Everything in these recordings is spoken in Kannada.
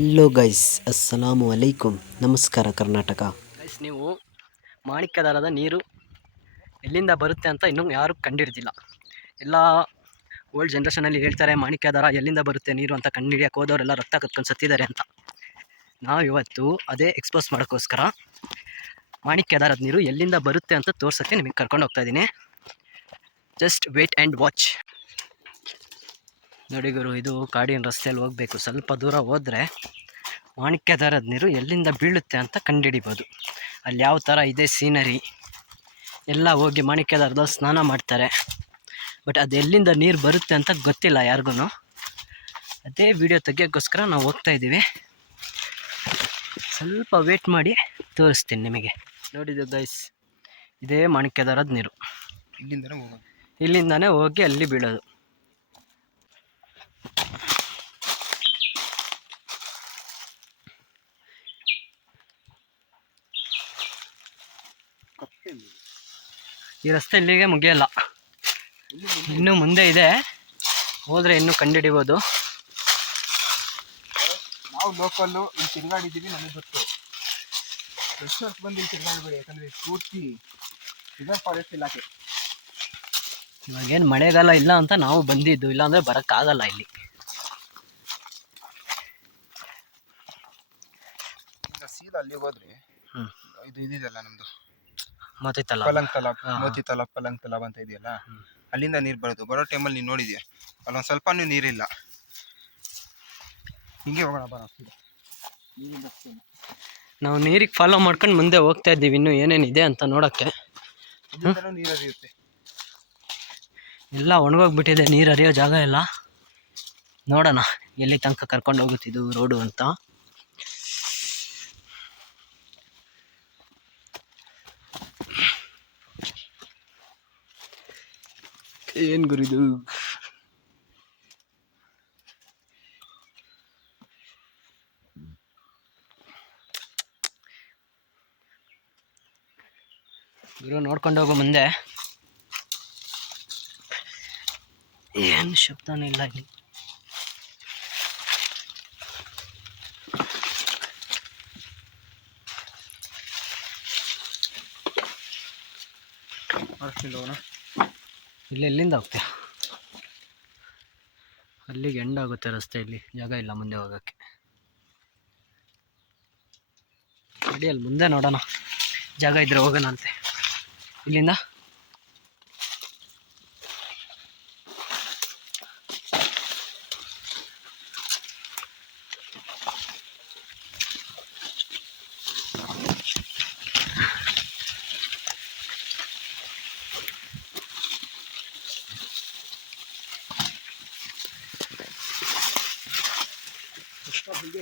ಹೆಲೋ ಗೈಸ್ ಅಸ್ಸಲಾಮು ಅಲೈಕುಮ್ ನಮಸ್ಕಾರ ಕರ್ನಾಟಕ ಗೈಸ್ ನೀವು ಮಾಣಿಕ್ಯದಾರದ ನೀರು ಎಲ್ಲಿಂದ ಬರುತ್ತೆ ಅಂತ ಇನ್ನೂ ಯಾರೂ ಕಂಡಿಡ್ದಿಲ್ಲ ಎಲ್ಲ ಓಲ್ಡ್ ಜನ್ರೇಷನಲ್ಲಿ ಹೇಳ್ತಾರೆ ಮಾಣಿಕ್ಯದಾರ ಎಲ್ಲಿಂದ ಬರುತ್ತೆ ನೀರು ಅಂತ ಕಂಡುಹಿಡಿಯಕ್ಕೆ ಹೋದವರೆಲ್ಲ ರಕ್ತ ಕತ್ಕೊಂಡು ಸತ್ತಿದ್ದಾರೆ ಅಂತ. ನಾವು ಇವತ್ತು ಅದೇ ಎಕ್ಸ್ಪೋಸ್ ಮಾಡೋಕ್ಕೋಸ್ಕರ ಮಾಣಿಕ್ಯದಾರದ ನೀರು ಎಲ್ಲಿಂದ ಬರುತ್ತೆ ಅಂತ ತೋರ್ಸೋಕ್ಕೆ ನಿಮಗೆ ಕರ್ಕೊಂಡು ಹೋಗ್ತಾ ಇದ್ದೀನಿ. ಜಸ್ಟ್ ವೇಟ್ ಆ್ಯಂಡ್ ವಾಚ್ ನೋಡಿ ಗುರು ಇದು ಕಾಡಿನ ರಸ್ತೆಯಲ್ಲಿ ಹೋಗಬೇಕು. ಸ್ವಲ್ಪ ದೂರ ಹೋದರೆ ಮಾಣಿಕ್ಯದಾರದ ನೀರು ಎಲ್ಲಿಂದ ಬೀಳುತ್ತೆ ಅಂತ ಕಂಡುಹಿಡಿಬೋದು ಅಲ್ಲಿ ಯಾವ ಥರ ಇದೆ ಸೀನರಿ ಎಲ್ಲ ಹೋಗಿ ಮಾಣಿಕ್ಯದಾರದಲ್ಲಿ ಸ್ನಾನ ಮಾಡ್ತಾರೆ. ಬಟ್ ಅದು ಎಲ್ಲಿಂದ ನೀರು ಬರುತ್ತೆ ಅಂತ ಗೊತ್ತಿಲ್ಲ ಯಾರಿಗೂ ಅದೇ ವಿಡಿಯೋ ತೆಗಿಯೋಕ್ಕೋಸ್ಕರ ನಾವು ಹೋಗ್ತಾ ಇದ್ದೀವಿ. ಸ್ವಲ್ಪ ವೇಟ್ ಮಾಡಿ ತೋರಿಸ್ತೀನಿ ನಿಮಗೆ. ನೋಡಿದ್ದು ಗೈಸ್ ಇದೇ ಮಾಣಿಕ್ಯದಾರದ ನೀರು. ಇಲ್ಲಿಂದನೇ ಹೋಗೋದು. ಇಲ್ಲಿಂದಾನೇ ಹೋಗಿ ಅಲ್ಲಿ ಬೀಳೋದು. ಈ ರಸ್ತೆ ಇಲ್ಲಿಗೆ ಮುಗಿಯಲ್ಲ. ಇನ್ನೂ ಮುಂದೆ ಇದೆ. ಹೋದ್ರೆ ಇನ್ನೂ ಕಂಡುಹಿಡಿಬೋದು ನಾವು ಲೋಕಲ್ಲು ಇಲ್ಲಿ ತಿರುಗಾಡಿದ್ದೀವಿ ನಮಗೆ ಗೊತ್ತು. ಫ್ರೆಶರ್ಸ್ ಬಂದು ಇಲ್ಲಿ ತಿರುಗಾಡಬೇಡಿ ಯಾಕಂದ್ರೆ ಪೂರ್ತಿ ರಿಸರ್ವ್ ಫಾರೆಸ್ಟ್ ಇಲಾಖೆ ಇವಾಗೇನು ಮಳೆಗಾಲ ಇಲ್ಲ ಅಂತ ನಾವು ಬಂದಿದ್ದು ಇಲ್ಲಾಂದರೆ ಬರೋಕ್ಕಾಗಲ್ಲ ಇಲ್ಲಿ. ಸೀದಾ ಅಲ್ಲಿಗೆ ಹೋದ್ರೆ ಇದು ಇದಿದೆಯಲ್ಲ ನಮ್ದು ಮತ್ತಿತ್ತಲ್ಲ ಪಲಂಗ್ ತಲಾಬ್. ಮೋತಿ ತಲಾಬ್ ಪಲಂಗ್ ತಲಾಬ್ ಅಂತ ಇದೆಯಲ್ಲ? ಅಲ್ಲಿಂದ ನೀರು ಬರೋದು ಬರೋ ಟೈಮಲ್ಲಿ ನೀನು ನೋಡಿದ್ಯಾ? ಅಲ್ಲೊಂದು ಸ್ವಲ್ಪನೂ ನೀರಿಲ್ಲ. ಹಿಂಗೆ ಹೋಗೋಣ ಬರ ನಾವು ನೀರಿಗೆ ಫಾಲೋ ಮಾಡ್ಕೊಂಡು ಮುಂದೆ ಹೋಗ್ತಾ ಇದ್ದೀವಿ. ಇನ್ನೂ ಏನೇನಿದೆ ಅಂತ ನೋಡೋಕ್ಕೆ. ನೀರು ಹರಿಯುತ್ತೆ. ಎಲ್ಲ ಒಣಗೋಗ್ಬಿಟ್ಟಿದೆ. ನೀರು ಹರಿಯೋ ಜಾಗ ಎಲ್ಲ ನೋಡೋಣ ಎಲ್ಲಿ ತನಕ ಕರ್ಕೊಂಡು ಹೋಗುತ್ತಿದ್ದು ರೋಡು ಅಂತ. ಏನು ಗುರಿದು? ಗುರು ನೋಡ್ಕೊಂಡು ಹೋಗೋ ಮುಂದೆ. ಏನು ಶಬ್ದನೂ ಇಲ್ಲ ಇಲ್ಲಿ. ಹೋಗೋಣ. ಇಲ್ಲಿ ಎಲ್ಲಿಂದ ಹೋಗ್ತೀಯ? ಅಲ್ಲಿಗೆ ಎಂಡ್ ಆಗುತ್ತೆ ರಸ್ತೆ ಇಲ್ಲಿ. ಜಾಗ ಇಲ್ಲ ಮುಂದೆ ಹೋಗೋಕ್ಕೆ. ಅಲ್ಲಿ ಮುಂದೆ ನೋಡೋಣ. ಜಾಗ ಇದ್ರೆ ಹೋಗೋಣ ಅಂತೆ ಇಲ್ಲಿಂದ?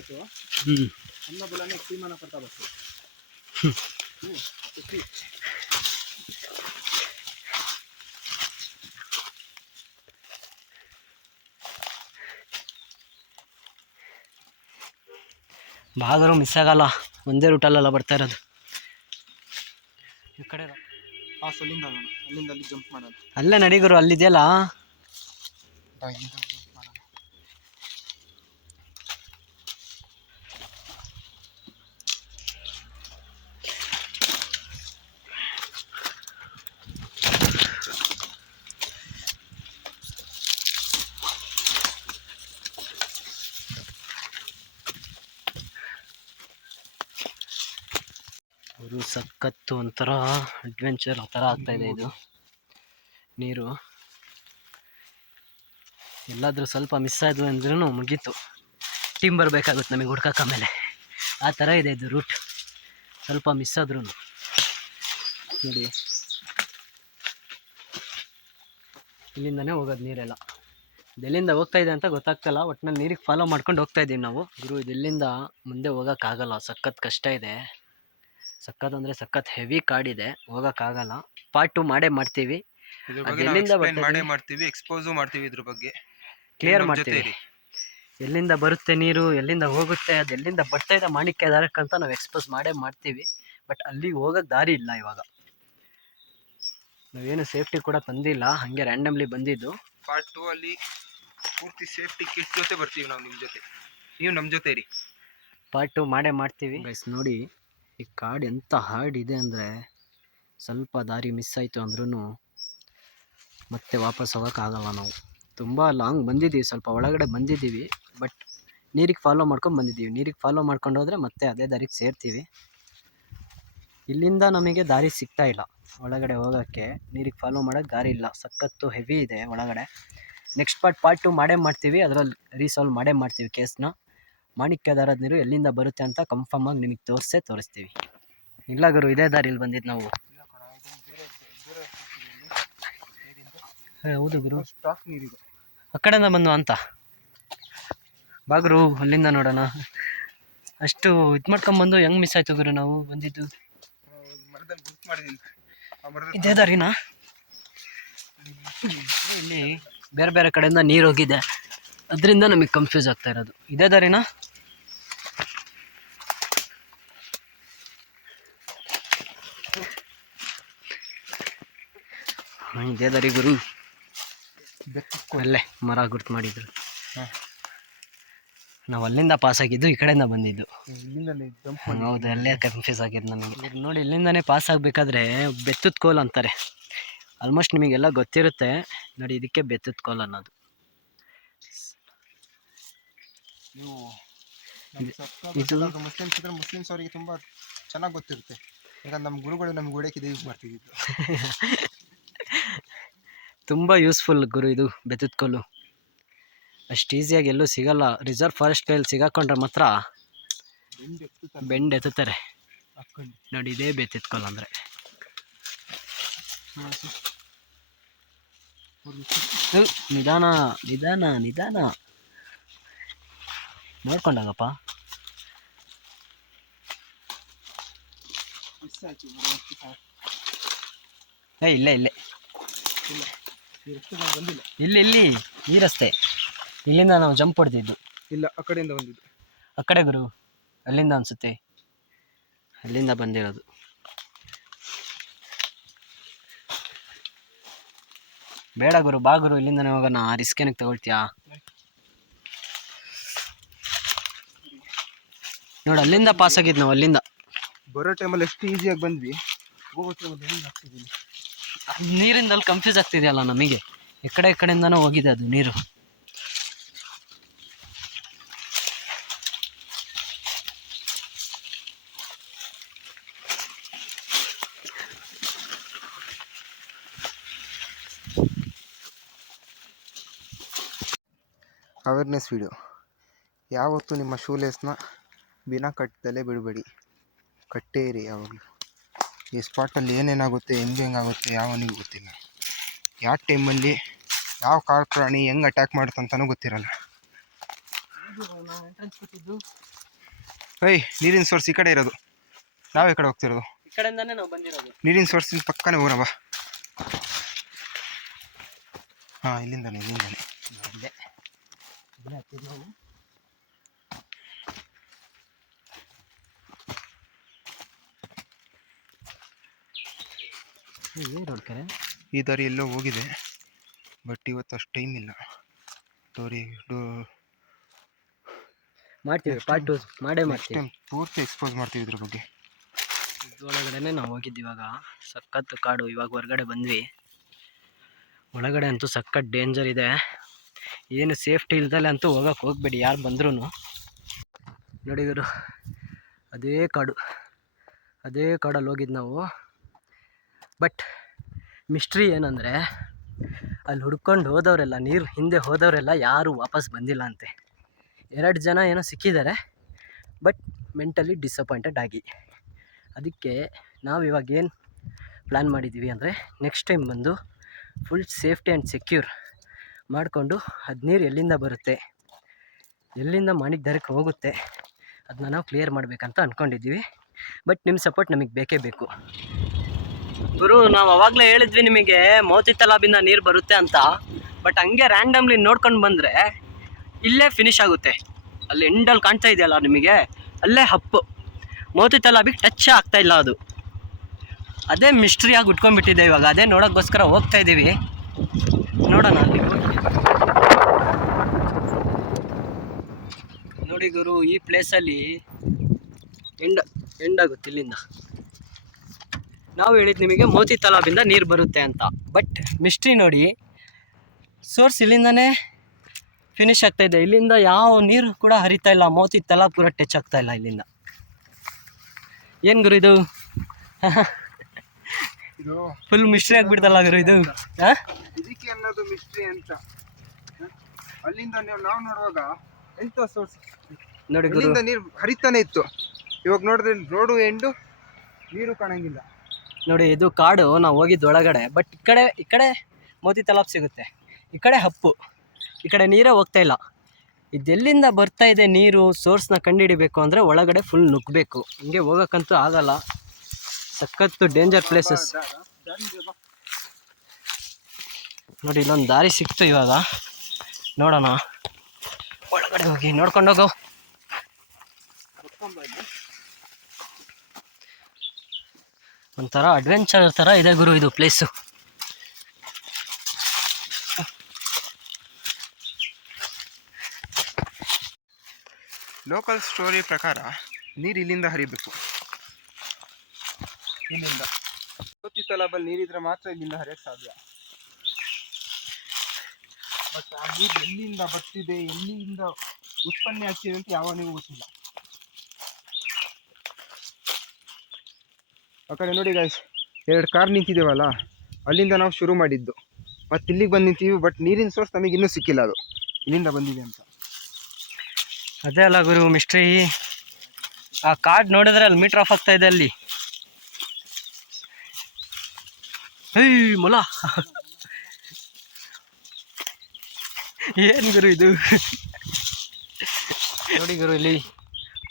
ಹ್ಞೂ ಅನ್ನ ಬಲನೆ ಸೀಮಾನ ಕೊಡ್ತಾ ಬಸ್ಸು ಭಾಗರು ಮಿಸ್ ಆಗಲ್ಲ. ಒಂದೇ ರೂಟಲ್ಲೆಲ್ಲ ಬರ್ತಾ ಇರೋದು. ಈ ಕಡೆ ಆ ಅಲ್ಲಿಂದ ಅಲ್ಲಿಂದ ಅಲ್ಲಿ ಜಂಪ್ ಮಾಡೋದು. ಅಲ್ಲೇ ನಡಿಗರು ಅಲ್ಲಿದೆಯಲ್ಲ? ಅವರು ಸಖತ್ತು ಒಂಥರ ಅಡ್ವೆಂಚರ್ ಆ ಥರ ಆಗ್ತಾಯಿದೆ ಇದೆ ಇದು. ನೀರು. ಎಲ್ಲಾದರೂ ಸ್ವಲ್ಪ ಮಿಸ್ ಆಯಿತು ಅಂದ್ರೂ ಮುಗೀತು. ಟೀಮ್ ಬರಬೇಕಾಗುತ್ತೆ ನಮಗೆ ಹುಡ್ಕಕ್ಕೆ ಆಮೇಲೆ. ಆ ಥರ ಇದೆ ಇದು ರೂಟ್ ಸ್ವಲ್ಪ ಮಿಸ್ ಆದ್ರೂ ನೋಡಿ. ಇಲ್ಲಿಂದನೇ ಹೋಗೋದು ನೀರೆಲ್ಲ. ಇದೆಲ್ಲಿಂದ ಹೋಗ್ತಾ ಇದೆ ಅಂತ ಗೊತ್ತಾಗ್ತಲ್ಲ ಒಟ್ಟಿನಲ್ಲಿ ನೀರಿಗೆ ಫಾಲೋ ಮಾಡ್ಕೊಂಡು ಹೋಗ್ತಾ ಇದ್ದೀವಿ ನಾವು. ಗುರು ಇದೆಲ್ಲಿಂದ ಮುಂದೆ ಹೋಗೋಕ್ಕಾಗಲ್ಲ ಸಖತ್ ಕಷ್ಟ ಇದೆ. ಸಖತ್ ಅಂದ್ರೆ ಸಖತ್ ಹೆವಿ ಕಾಡಿದೆ ಹೋಗೋಕ್ಕಾಗಲ್ಲ. ಪಾರ್ಟ್ ಟು ಮಾಡೇ ಮಾಡ್ತೀವಿ. ಇದ್ರ ಅದ್ ಬಗ್ಗೆ ನಾವು ಎಲ್ಲಿಂದ explain ಬರ್ತದೆ? ಮಾಡೇ ಮಾಡ್ತೀವಿ ಎಕ್ಸ್ಪೋಸು ಮಾಡ್ತೀವಿ ಇದ್ರ ಬಗ್ಗೆ. ಕ್ಲಿಯರ್ ನಮ್ ಜೊತೆ ಮಾಡ್ತೀವಿ. ಇರಿ. ಎಲ್ಲಿಂದ ಬರುತ್ತೆ ನೀರು ಎಲ್ಲಿಂದ ಹೋಗುತ್ತೆ ಅದು ಎಲ್ಲಿಂದ ಬರ್ತಾ ಇದೆ ಮಾಣಿಕ್ಯ ದಾರಕ್ಕಂತ ನಾವು ಎಕ್ಸ್ಪೋಸ್ ಮಾಡೇ ಮಾಡ್ತೀವಿ. ಬಟ್ ಅಲ್ಲಿ ಹೋಗಕ್ ದಾರಿ ಇಲ್ಲ ಇವಾಗ. ನಾವೇನು ಸೇಫ್ಟಿ ಕೂಡ ತಂದಿಲ್ಲ ಹಂಗೆ ರ್ಯಾಂಡಮ್ಲಿ ಬಂದಿದ್ದು. ಪಾರ್ಟ್ ಟೂ ಅಲ್ಲಿ ಪೂರ್ತಿ ಸೇಫ್ಟಿ ಕಿಟ್ ಜೊತೆ ಬರ್ತೀವಿ ನಾವು ನಿಮ್ಮ ಜೊತೆ. ನೀವು ನಮ್ಮ ಜೊತೆ ಇರಿ ಪಾರ್ಟ್ ಟು ಮಾಡೇ ಮಾಡ್ತೀವಿ. ಗೈಸ್ ನೋಡಿ. ಈ ಕಾಡು ಎಂಥ ಇದೆ ಅಂದರೆ ಸ್ವಲ್ಪ ದಾರಿ ಮಿಸ್ ಆಯಿತು ಅಂದ್ರೂ ಮತ್ತೆ ವಾಪಸ್ ಹೋಗೋಕ್ಕಾಗಲ್ಲ ನಾವು. ತುಂಬ ಲಾಂಗ್ ಬಂದಿದ್ದೀವಿ ಸ್ವಲ್ಪ ಒಳಗಡೆ ಬಂದಿದ್ದೀವಿ ಬಟ್ ನೀರಿಗೆ ಫಾಲೋ ಮಾಡ್ಕೊಂಡು ಬಂದಿದ್ದೀವಿ ನೀರಿಗೆ ಫಾಲೋ ಮಾಡ್ಕೊಂಡು ಹೋದರೆ ಮತ್ತೆ ಅದೇ ದಾರಿಗೆ ಸೇರ್ತೀವಿ. ಇಲ್ಲಿಂದ ನಮಗೆ ದಾರಿ ಸಿಗ್ತಾ ಇಲ್ಲ. ಒಳಗಡೆ ಹೋಗೋಕ್ಕೆ ನೀರಿಗೆ ಫಾಲೋ ಮಾಡೋಕ್ಕೆ ದಾರಿ ಇಲ್ಲ. ಸಖತ್ತು ಹೆವಿ ಇದೆ ಒಳಗಡೆ. ನೆಕ್ಸ್ಟ್ ಪಾರ್ಟ್ ಪಾರ್ಟ್ ಟು ಮಾಡೇ ಮಾಡ್ತೀವಿ. ಅದರಲ್ಲಿ ರೀಸಾಲ್ವ್ ಮಾಡೇ ಮಾಡ್ತೀವಿ ಕೇಸ್ನ ಮಾಣಿಕ್ಯ ದಾರದ ನೀರು ಎಲ್ಲಿಂದ ಬರುತ್ತೆ ಅಂತ ಕನ್ಫರ್ಮ್ ಆಗಿ ನಿಮಗೆ ತೋರಿಸೇ ತೋರಿಸ್ತೀವಿ. ಇಲ್ಲ ಗುರು ಇದೇ ದಾರಿಲಿ ಬಂದಿದ್ದು ನಾವು. ಹೌದು ಗುರು. ಸ್ಟಾಕ್ ನೀರಿದೆ ಆ ಕಡೆಯಿಂದ ಬಂದು ಅಂತ. ಬಾಗುರು, ಅಲ್ಲಿಂದ ನೋಡೋಣ. ಅಷ್ಟು ಇದು ಮಾಡ್ಕೊಂಬಂದು ಹೆಂಗೆ ಮಿಸ್ ಆಯ್ತು ಗುರು ನಾವು ಬಂದಿದ್ದು? ಇದೇ ದಾರಿನಾ? ಇಲ್ಲಿ ಬೇರೆ ಬೇರೆ ಕಡೆಯಿಂದ ನೀರು ಹೋಗಿದೆ. ಅದರಿಂದ ನಮಗೆ ಕನ್ಫ್ಯೂಸ್ ಆಗ್ತಾ ಇರೋದು. ಇದೇ ದಾರಿನಾ? ಹಾಂ ಇದೇ ದಾರಿ ಗುರು. ಅಲ್ಲೇ ಮರ ಗುರ್ತು ಮಾಡಿದ್ರು. ನಾವು ಅಲ್ಲಿಂದ ಪಾಸ್ ಆಗಿದ್ದು ಈ ಕಡೆಯಿಂದ ಬಂದಿದ್ದು. ಹೌದು ಅಲ್ಲೇ ಕನ್ಫ್ಯೂಸ್ ಆಗಿದ್ದು ನಮಗೆ. ನೋಡಿ ಇಲ್ಲಿಂದನೇ ಪಾಸ್ ಆಗಬೇಕಾದ್ರೆ ಬೆತ್ತದ ಕೋಲ್ ಅಂತಾರೆ. ಆಲ್ಮೋಸ್ಟ್ ನಿಮಗೆಲ್ಲ ಗೊತ್ತಿರುತ್ತೆ. ನೋಡಿ ಇದಕ್ಕೆ ಬೆತ್ತದ ಕೋಲ್ ಅನ್ನೋದು. ಇದು- ಮುಸ್ಲಿಮ್ಸ್ ಇದ್ರೆ ಮುಸ್ಲಿಮ್ಸ್ ಅವರಿಗೆ ತುಂಬ ಚೆನ್ನಾಗಿ ಗೊತ್ತಿರುತ್ತೆ. ಯಾಕಂದ್ರೆ ನಮ್ಮ ಗುರುಗಳು ನಮ್ಗೆ ಹೊಡೆಯಕ್ಕೆ ಇದು ಯೂಸ್ ಮಾಡ್ತಿದ್ದು ತುಂಬ ಯೂಸ್ಫುಲ್ ಗುರು ಇದು ಬೆತ್ತದ ಕೋಲು ಅಷ್ಟು ಈಸಿಯಾಗಿ ಎಲ್ಲೂ ಸಿಗಲ್ಲ. ರಿಸರ್ವ್ ಫಾರೆಸ್ಟ್ ಫಾರೆಸ್ಟಲ್ಲಿ ಸಿಗಾಕೊಂಡ್ರೆ ಮಾತ್ರ ಬೆಂಡ್ ಎತ್ತುತ್ತಾರೆ. ನೋಡಿ ಇದೇ ಬೆತ್ತದ ಕೋಲ್ ಅಂದರೆ. ನಿಧಾನ ನಿಧಾನ ನಿಧಾನ. ನೋಡ್ಕೊಂಡಾಗಪ್ಪ. ಏ, ಇಲ್ಲೇ, ಇಲ್ಲ. ಈ ರಸ್ತೆ ನಾವು ಬಂದಿಲ್ಲ. ಇಲ್ಲಿ ಇಲ್ಲಿ ಈ ರಸ್ತೆ. ಇಲ್ಲಿಂದ ನಾವು ಜಂಪ್ ಹೊಡೆದಿದ್ದು. ಇಲ್ಲ ಆ ಕಡೆಯಿಂದ ಬಂದಿದ್ದು. ಆ ಕಡೆ ಗುರು ಅಲ್ಲಿಂದ ಅನಿಸುತ್ತೆ. ಅಲ್ಲಿಂದ ಬಂದಿರೋದು. ಬೇಡ ಗುರು ಬಾ ಗುರು ಇಲ್ಲಿಂದನೇ ಹೋಗೋಣ. ರಿಸ್ಕ್ ಏನಕ್ಕೆ ತಗೊಳ್ತೀಯಾ? ನೋಡಿ ಅಲ್ಲಿಂದ ಪಾಸ್ ಆಗಿದ್ದು ನಾವು ಅಲ್ಲಿಂದ. ಬರೋ ಟೈಮಲ್ಲಿ ಎಷ್ಟು ಈಸಿಯಾಗಿ ಬಂದ್ವಿ. ಹೋಗೋ ಟೈಮಲ್ಲಿ ಹೆಂಗೆ ಆಗ್ತಿದ್ದೀನಿ ನೀರಿಂದ ಕನ್ಫ್ಯೂಸ್ ಆಗ್ತಿದೆಯಲ್ಲ ನಮಗೆ. ಈ ಕಡೆ ಈ ಕಡೆಯಿಂದನೂ ಹೋಗಿದೆ ಅದು ನೀರು. ಅವೇರ್ನೆಸ್ ವಿಡಿಯೋ ಯಾವತ್ತೂ ನಿಮ್ಮ ಶೂಲೇಸ್ನ ಬಿನಾ ಕಟ್ಟದಲ್ಲೇ ಬಿಡಬೇಡಿ. ಕಟ್ಟೇ ಇರಿ ಯಾವಾಗಲೂ. ಈ ಸ್ಪಾಟಲ್ಲಿ ಏನೇನಾಗುತ್ತೆ ಹೆಂಗೆ ಹೆಂಗಾಗುತ್ತೆ ಯಾವನಿಗೂ ಗೊತ್ತಿಲ್ಲ. ಯಾವ ಟೈಮಲ್ಲಿ ಯಾವ ಕಾಡು ಪ್ರಾಣಿ ಹೆಂಗೆ ಅಟ್ಯಾಕ್ ಮಾಡುತ್ತಂತನೂ ಗೊತ್ತಿರಲ್ಲ. ಏಯ್ ನೀರಿನ ಸೋರ್ಸ್ ಈ ಕಡೆ ಇರೋದು. ನಾವು ಈ ಕಡೆ ಹೋಗ್ತಿರೋದು. ಈ ಕಡೆಯಿಂದಾನೇ ನಾವು ಬಂದಿರೋದು. ನೀರಿನ ಸೋರ್ಸಿನ ಪಕ್ಕನೇ ಬಾ ಹಾಂ ಇಲ್ಲಿಂದಾನೆ ಇಲ್ಲಿಂದಾನೆ ಇಲ್ಲೇ ಇಲ್ಲೇ ಹತ್ತಿದ್ದು ನಾವು ಇದೇ ರೋಡ್ ಕರೆ ಈ ದಾರಿ ಎಲ್ಲೋ ಹೋಗಿದೆ ಬಟ್ ಇವತ್ತು ಅಷ್ಟು ಟೈಮ್ ಇಲ್ಲ. ಡೋರಿ ಡೋ ಮಾಡ್ತೀವಿ ಪಾರ್ಟ್ ಟು ಮಾಡೇ ಮಾಡ್ತೀವಿ. ಪೂರ್ತಿ ಎಕ್ಸ್ಪೋಸ್ ಮಾಡ್ತೀವಿ ಇದ್ರ ಬಗ್ಗೆ. ಒಳಗಡೆನೆ ನಾವು ಹೋಗಿದ್ದು ಇವಾಗ ಸಖತ್ ಕಾಡು ಇವಾಗ ಹೊರಗಡೆ ಬಂದ್ವಿ. ಒಳಗಡೆ ಅಂತೂ ಸಖತ್ ಡೇಂಜರ್ ಇದೆ. ಏನು ಸೇಫ್ಟಿ ಇಲ್ದಲೆ ಅಂತೂ ಹೋಗಕ್ಕೆ ಹೋಗ್ಬೇಡಿ ಯಾರು ಬಂದ್ರೂ ನೋಡಿದ್ರು ಅದೇ ಕಾಡು. ಅದೇ ಕಾಡಲ್ಲಿ ಹೋಗಿದ್ದು ನಾವು. ಬಟ್ ಮಿಸ್ಟ್ರಿ ಏನಂದರೆ ಅಲ್ಲಿ ಹುಡ್ಕೊಂಡು ಹೋದವರೆಲ್ಲ, ನೀರು ಹಿಂದೆ ಹೋದವರೆಲ್ಲ ಯಾರೂ ವಾಪಸ್ ಬಂದಿಲ್ಲ ಅಂತೆ. ಎರಡು ಜನ ಏನೋ ಸಿಕ್ಕಿದ್ದಾರೆ, ಬಟ್ ಮೆಂಟಲಿ ಡಿಸಪಾಯಿಂಟೆಡ್ ಆಗಿ. ಅದಕ್ಕೆ ನಾವು ಇವಾಗ ಏನು ಪ್ಲ್ಯಾನ್ ಮಾಡಿದ್ದೀವಿ ಅಂದರೆ ನೆಕ್ಸ್ಟ್ ಟೈಮ್ ಬಂದು ಫುಲ್ ಸೇಫ್ಟಿ ಆ್ಯಂಡ್ ಸೆಕ್ಯೂರ್ ಮಾಡಿಕೊಂಡು ಅದು ನೀರು ಎಲ್ಲಿಂದ ಬರುತ್ತೆ, ಎಲ್ಲಿಂದ ದರಕ್ಕೆ ಹೋಗುತ್ತೆ ಅದನ್ನ ನಾವು ಕ್ಲಿಯರ್ ಮಾಡಬೇಕಂತ ಅಂದ್ಕೊಂಡಿದ್ದೀವಿ ಬಟ್ ನಿಮ್ಮ ಸಪೋರ್ಟ್ ನಮಗೆ ಬೇಕೇ ಬೇಕು. ಗುರು, ನಾವು ಅವಾಗಲೇ ಹೇಳಿದ್ವಿ ನಿಮಗೆ ಮೋತಿ ತಲಾಬಿಂದ ನೀರು ಬರುತ್ತೆ ಅಂತ. ಬಟ್ ಹಂಗೆ ರ್ಯಾಂಡಮ್ಲಿ ನೋಡ್ಕೊಂಡು ಬಂದರೆ, ಇಲ್ಲೇ ಫಿನಿಶ್ ಆಗುತ್ತೆ. ಅಲ್ಲಿ ಎಂಡಲ್ಲಿ ಕಾಣ್ತಾ ಇದೆಯಲ್ಲ ನಿಮಗೆ? ಅಲ್ಲೇ ಹಪ್ಪು ಮೋತಿ ತಲಾಬಿಗೆ ಟಚ್ ಆಗ್ತಾ ಇಲ್ಲ ಅದು. ಅದೇ ಮಿಸ್ಟ್ರಿಯಾಗಿ ಉಟ್ಕೊಂಡ್ಬಿಟ್ಟಿದೆ ಇವಾಗ. ಅದೇ ನೋಡೋಕ್ಕೋಸ್ಕರ ಹೋಗ್ತಾ ಇದ್ದೀವಿ ನೋಡೋಣ ಅಲ್ಲಿ ನೋಡಿ ಗುರು, ಈ ಪ್ಲೇಸಲ್ಲಿ ಎಂಡ್ ಎಂಡ್ ಆಗುತ್ತೆ ಇಲ್ಲಿಂದ. ನಾವು ಹೇಳಿದ್ದು ನಿಮಗೆ ಮೋತಿ ತಲಾಬಿಂದ ನೀರು ಬರುತ್ತೆ ಅಂತ. ಬಟ್ ಮಿಸ್ಟ್ರಿ ನೋಡಿ ಸೋರ್ಸ್ ಇಲ್ಲಿಂದನೇ ಫಿನಿಶ್ ಆಗ್ತಾ ಇದೆ. ಇಲ್ಲಿಂದ ಯಾವ ನೀರು ಕೂಡ ಹರಿತಾ ಇಲ್ಲ ಮೋತಿ ತಲಾಬ್ ಕೂಡ ಟಚ್ ಆಗ್ತಾ ಇಲ್ಲ ಇಲ್ಲಿಂದ. ಏನು ಗುರು ಇದು? ಇದು ಫುಲ್ ಮಿಸ್ಟ್ರಿ ಆಗಿಬಿಡ್ತಲ್ಲ ಗುರು ಇದು? ಇದಕ್ಕೆ ಅನ್ನೋದು ಮಿಸ್ಟ್ರಿ ಅಂತ. ಅಲ್ಲಿಂದ ನೀವು ನಾವು ನೋಡುವಾಗ ಎಂತ ಸೋರ್ಸ್ ನೋಡಿ ಗುರು. ನೀರು ಹರಿತಾನೆ ಇತ್ತು. ಇವಾಗ ನೋಡಿದ್ರೆ ರೋಡು ಎಂಡು ನೀರು ಕಾಣಂಗಿಲ್ಲ. ನೋಡಿ, ಇದು ಕಾಡು, ನಾವು ಹೋಗಿದ್ದು ಒಳಗಡೆ. ಬಟ್ ಈ ಕಡೆ ಈ ಕಡೆ ಮೋತಿ ತಲಾಪ್ ಸಿಗುತ್ತೆ. ಈ ಕಡೆ ಹಪ್ಪು. ಈ ಕಡೆ ನೀರೇ ಹೋಗ್ತಾ ಇಲ್ಲ. ಇದೆಲ್ಲಿಂದ ಬರ್ತಾ ಇದೆ ನೀರು ಸೋರ್ಸ್ನ ಕಂಡುಹಿಡಿಬೇಕು ಅಂದರೆ ಒಳಗಡೆ ಫುಲ್ ನುಗ್ಗಬೇಕು ಹಿಂಗೆ ಹೋಗೋಕ್ಕಂತೂ ಆಗಲ್ಲ. ಸಖತ್ತು ಡೇಂಜರ್ ಪ್ಲೇಸಸ್ ನೋಡಿ, ಇಲ್ಲೊಂದು ದಾರಿ ಸಿಕ್ತು ಇವಾಗ. ನೋಡೋಣ. ಒಳಗಡೆ ಹೋಗಿ ನೋಡ್ಕೊಂಡು ಹೋಗೋ ಒಂಥರ ಅಡ್ವೆಂಚರ್ ಥರ ಇದೆ ಗುರು ಇದು ಪ್ಲೇಸು ಲೋಕಲ್ ಸ್ಟೋರಿ ಪ್ರಕಾರ ನೀರು ಇಲ್ಲಿಂದ ಹರಿಬೇಕು. ಇಲ್ಲಿಂದ. ಕೋತಿ ತಲಾಬಲ್ಲಿ ನೀರಿದ್ರೆ ಮಾತ್ರ ಇಲ್ಲಿಂದ ಹರಿಯಕ್ಕೆ ಸಾಧ್ಯ. ಬಟ್ ಆ ನೀರು ಎಲ್ಲಿಂದ ಬರ್ತಿದೆ, ಎಲ್ಲಿಂದ ಉತ್ಪನ್ನ ಆಗ್ತಿದೆ ಅಂತ ನೀವು ಗೊತ್ತಿಲ್ಲ. ಆ ಕಡೆ ನೋಡಿ ಗಾಯ್ಸ್ ಎರಡು ಕಾರ್ ನಿಂತಿದ್ದೇವಲ್ಲ ಅಲ್ಲಿಂದ ನಾವು ಶುರು ಮಾಡಿದ್ದು. ಮತ್ತೆ ಇಲ್ಲಿಗೆ ಬಂದು ನಿಂತೀವಿ ಬಟ್ ನೀರಿನ ಸೋರ್ಸ್ ನಮಗೆ ಇನ್ನೂ ಸಿಕ್ಕಿಲ್ಲ ಅದು. ಇಲ್ಲಿಂದ ಬಂದಿದೆ ಅಂತ. ಅದೇ ಅಲ್ಲ ಗುರು ಮಿಸ್ಟ್ರಿ ಆ ಕಾರ್ಡ್ ನೋಡಿದ್ರೆ ಅಲ್ಲಿ ಮೀಟರ್ ಆಫ್ ಆಗ್ತಾ ಇದೆ ಅಲ್ಲಿ. ಏಯ್ ಮೊಲ. ಏನು ಗುರು ಇದು? ನೋಡಿ ಗುರು ಇಲ್ಲಿ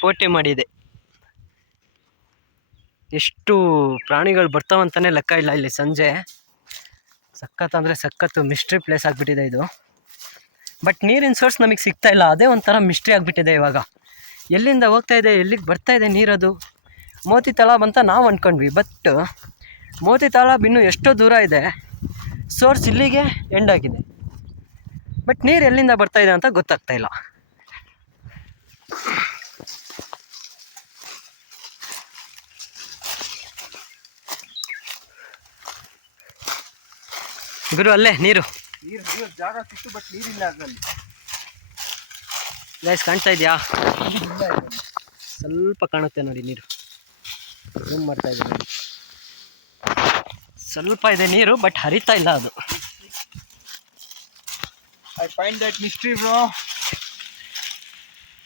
ಫೋಟೆ ಮಾಡಿದೆ. ಎಷ್ಟು ಪ್ರಾಣಿಗಳು ಬರ್ತಾವಂತಾನೆ ಲೆಕ್ಕ ಇಲ್ಲ ಇಲ್ಲಿ ಸಂಜೆ. ಸಖತ್ ಅಂದರೆ ಸಖತ್ತು ಮಿಸ್ಟ್ರಿ ಪ್ಲೇಸ್ ಆಗಿಬಿಟ್ಟಿದೆ ಇದು. ಬಟ್ ನೀರಿನ ಸೋರ್ಸ್ ನಮಗೆ ಸಿಗ್ತಾ ಇಲ್ಲ. ಅದೇ ಒಂಥರ ಮಿಸ್ಟ್ರಿ ಆಗಿಬಿಟ್ಟಿದೆ ಇವಾಗ. ಎಲ್ಲಿಂದ ಹೋಗ್ತಾ ಇದೆ, ಎಲ್ಲಿಗೆ ಬರ್ತಾ ಇದೆ ನೀರದು? ಮೋತಿ ತಲಾಬ್ ಅಂತ ನಾವು ಅಂದ್ಕೊಂಡ್ವಿ ಬಟ್ ಮೋತಿ ತಲಾಬ್ ಇನ್ನೂ ಎಷ್ಟೋ ದೂರ ಇದೆ. ಸೋರ್ಸ್ ಇಲ್ಲಿಗೆ ಎಂಡ್ ಆಗಿದೆ. ಬಟ್ ನೀರು ಎಲ್ಲಿಂದ ಬರ್ತಾ ಇದೆ ಅಂತ ಗೊತ್ತಾಗ್ತಾ ಇಲ್ಲ. ಗುರು ಅಲ್ಲೇ ನೀರು. ನೀರು ಹರಿಯೋ ಜಾಗ ಸಿಕ್ತು ಬಟ್ ನೀರಿಲ್ಲ ಅದರಲ್ಲಿ. ಗೈಸ್ ಕಾಣ್ತಾ ಇದೆಯಾ? ಸ್ವಲ್ಪ ಕಾಣುತ್ತೆ ನೋಡಿ ನೀರು. ಏನು ಮಾಡ್ತಾ ಇದೆ ನೋಡಿ ಸ್ವಲ್ಪ ಇದೆ ನೀರು ಬಟ್ ಹರಿತಾ ಇಲ್ಲ ಅದು. I find that mystery bro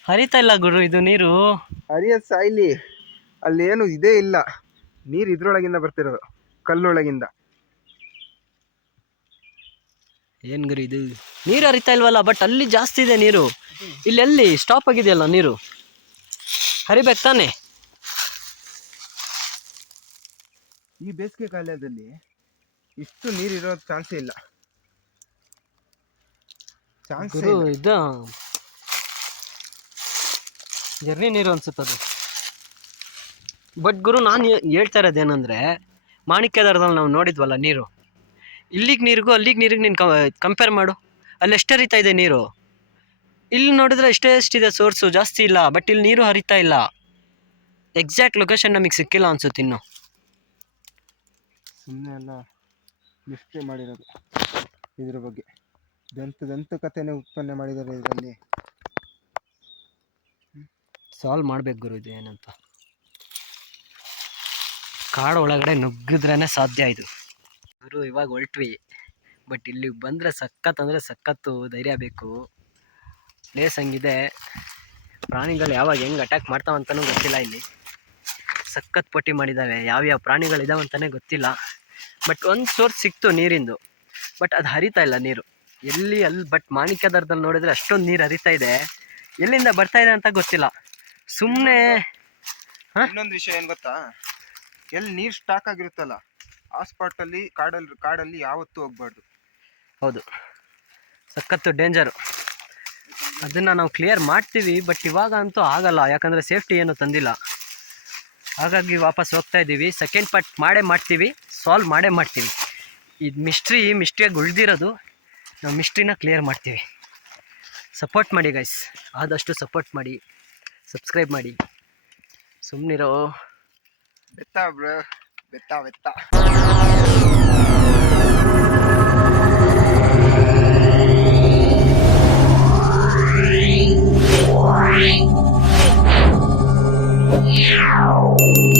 ಹರಿತಾ ಇಲ್ಲ ಗುರು ಇದು ನೀರು. ಹರಿಯೋದು ಸಾಯ್ಲಿ. ಅಲ್ಲಿ ಏನು ಇದೇ ಇಲ್ಲ. ನೀರು ಇದ್ರೊಳಗಿಂದ ಬರ್ತಿರೋದು ಕಲ್ಲೊಳಗಿಂದ. ಏನು ಗರಿ ಇದು? ನೀರು ಹರಿತಾ ಇಲ್ವಲ್ಲ ಬಟ್ ಅಲ್ಲಿ ಜಾಸ್ತಿ ಇದೆ ನೀರು. ಇಲ್ಲೆಲ್ಲಿ ಸ್ಟಾಪ್ ಆಗಿದೆಯಲ್ಲ ನೀರು? ಹರಿಬೇಕು ತಾನೆ? ಈ ಬೇಸಿಗೆ ಕಾಲದಲ್ಲಿ ಇಷ್ಟು ನೀರು ಇರೋ ಚಾನ್ಸ್ ಇಲ್ಲ. ಚಾನ್ಸ್ ಗುರು ಇದು ಜರ್ನಿ ನೀರು ಅನ್ಸುತ್ತದು ಬಟ್ ಗುರು ನಾನು ಹೇಳ್ತಾ ಇರೋದೇನೆಂದರೆ ಮಾಣಿಕ್ಯದಾರದಲ್ಲಿ ನಾವು ನೋಡಿದ್ವಲ್ಲ ನೀರು? ಇಲ್ಲಿಗೆ ನೀರಿಗೂ ಅಲ್ಲಿಗೆ ನೀರಿಗೆ ನೀನು ಕಂಪೇರ್ ಮಾಡು. ಅಲ್ಲಿ ಎಷ್ಟು ಹರಿತಾ ಇದೆ ನೀರು. ಇಲ್ಲಿ ನೋಡಿದ್ರೆ ಎಷ್ಟೇ ಎಷ್ಟಿದೆ ಸೋರ್ಸು ಜಾಸ್ತಿ ಇಲ್ಲ ಬಟ್ ಇಲ್ಲಿ ನೀರು ಹರಿತಾ ಇಲ್ಲ. ಎಕ್ಸಾಕ್ಟ್ ಲೊಕೇಶನ್ ನಮಗೆ ಸಿಕ್ಕಿಲ್ಲ ಅನ್ಸುತ್ತೆ ಇನ್ನು. ಸುಮ್ಮನೆ ಎಲ್ಲ ಮಿಸ್ಟ್ರಿ ಮಾಡಿರೋದು ಇದ್ರ ಬಗ್ಗೆ. ದಂತ ದಂತ ಕಥೆನೇ ಉತ್ಪನ್ನ ಮಾಡಿದ್ದಾರೆ ಇದರಲ್ಲಿ. ಸಾಲ್ವ್ ಮಾಡ್ಬೇಕು ಗುರು ಇದು ಏನಂತ. ಕಾಡು ಒಳಗಡೆ ನುಗ್ಗಿದ್ರೇ ಸಾಧ್ಯ ಇದು. ಗುರು ಇವಾಗ ಹೊಲ್ಟ್ವಿ ಬಟ್ ಇಲ್ಲಿ ಬಂದರೆ ಸಖತ್ ಅಂದರೆ ಸಖತ್ತು ಧೈರ್ಯ ಬೇಕು. ಪ್ಲೇಸ್ ಹಂಗಿದೆ ಪ್ರಾಣಿಗಳು ಯಾವಾಗ ಹೆಂಗೆ ಅಟ್ಯಾಕ್ ಮಾಡ್ತಾವಂತನೂ ಗೊತ್ತಿಲ್ಲ ಇಲ್ಲಿ. ಸಖತ್ ಪಟ್ಟಿ ಮಾಡಿದ್ದಾವೆ ಯಾವ್ಯಾವ ಪ್ರಾಣಿಗಳು ಅಂತಲೇ ಗೊತ್ತಿಲ್ಲ. ಬಟ್ ಒಂದು ಸೋರ್ಸ್ ಸಿಕ್ತು ನೀರಿಂದು. ಬಟ್ ಅದು ಹರಿತಾ ಇಲ್ಲ ನೀರು. ಎಲ್ಲಿ ಅಲ್ಲಿ ಬಟ್ ಮಾಣಿಕ್ಯದರದಲ್ಲಿ ನೋಡಿದ್ರೆ ಅಷ್ಟೊಂದು ನೀರು ಹರಿತಾ ಇದೆ. ಎಲ್ಲಿಂದ ಬರ್ತಾ ಇದೆ ಅಂತ ಗೊತ್ತಿಲ್ಲ. ಸುಮ್ಮನೆ? ಇನ್ನೊಂದು ವಿಷಯ ಏನು ಗೊತ್ತಾ? ಎಲ್ಲಿ ನೀರು ಸ್ಟಾಕ್ ಆಗಿರುತ್ತಲ್ಲ ಆ ಸ್ಪಾಟಲ್ಲಿ ಕಾಡಲ್ಲಿ ಕಾಡಲ್ಲಿ ಯಾವತ್ತೂ ಹೋಗ್ಬಾರ್ದು. ಹೌದು. ಸಖತ್ತು ಡೇಂಜರು ಅದನ್ನು ನಾವು ಕ್ಲಿಯರ್ ಮಾಡ್ತೀವಿ ಬಟ್ ಇವಾಗ ಅಂತೂ ಆಗಲ್ಲ. ಯಾಕಂದರೆ ಸೇಫ್ಟಿ ಏನು ತಂದಿಲ್ಲ. ಹಾಗಾಗಿ ವಾಪಸ್ ಹೋಗ್ತಾ ಇದ್ದೀವಿ. ಸೆಕೆಂಡ್ ಪಾರ್ಟ್ ಮಾಡೇ ಮಾಡ್ತೀವಿ ಸಾಲ್ವ್ ಮಾಡೇ ಮಾಡ್ತೀವಿ. ಇದು ಮಿಸ್ಟ್ರಿ ಮಿಸ್ಟ್ರಿಯಾಗಿ ಉಳಿದಿರೋದು ನಾವು ಮಿಸ್ಟ್ರಿನ ಕ್ಲಿಯರ್ ಮಾಡ್ತೀವಿ. ಸಪೋರ್ಟ್ ಮಾಡಿ ಗೈಸ್ ಆದಷ್ಟು ಸಪೋರ್ಟ್ ಮಾಡಿ. ಸಬ್ಸ್ಕ್ರೈಬ್ ಮಾಡಿ. ಸುಮ್ಮನಿರೋ ಬೆತ್ತ ಬ್ರೋ ಬೆತ್ತ ಬೆತ್ತ. Meow.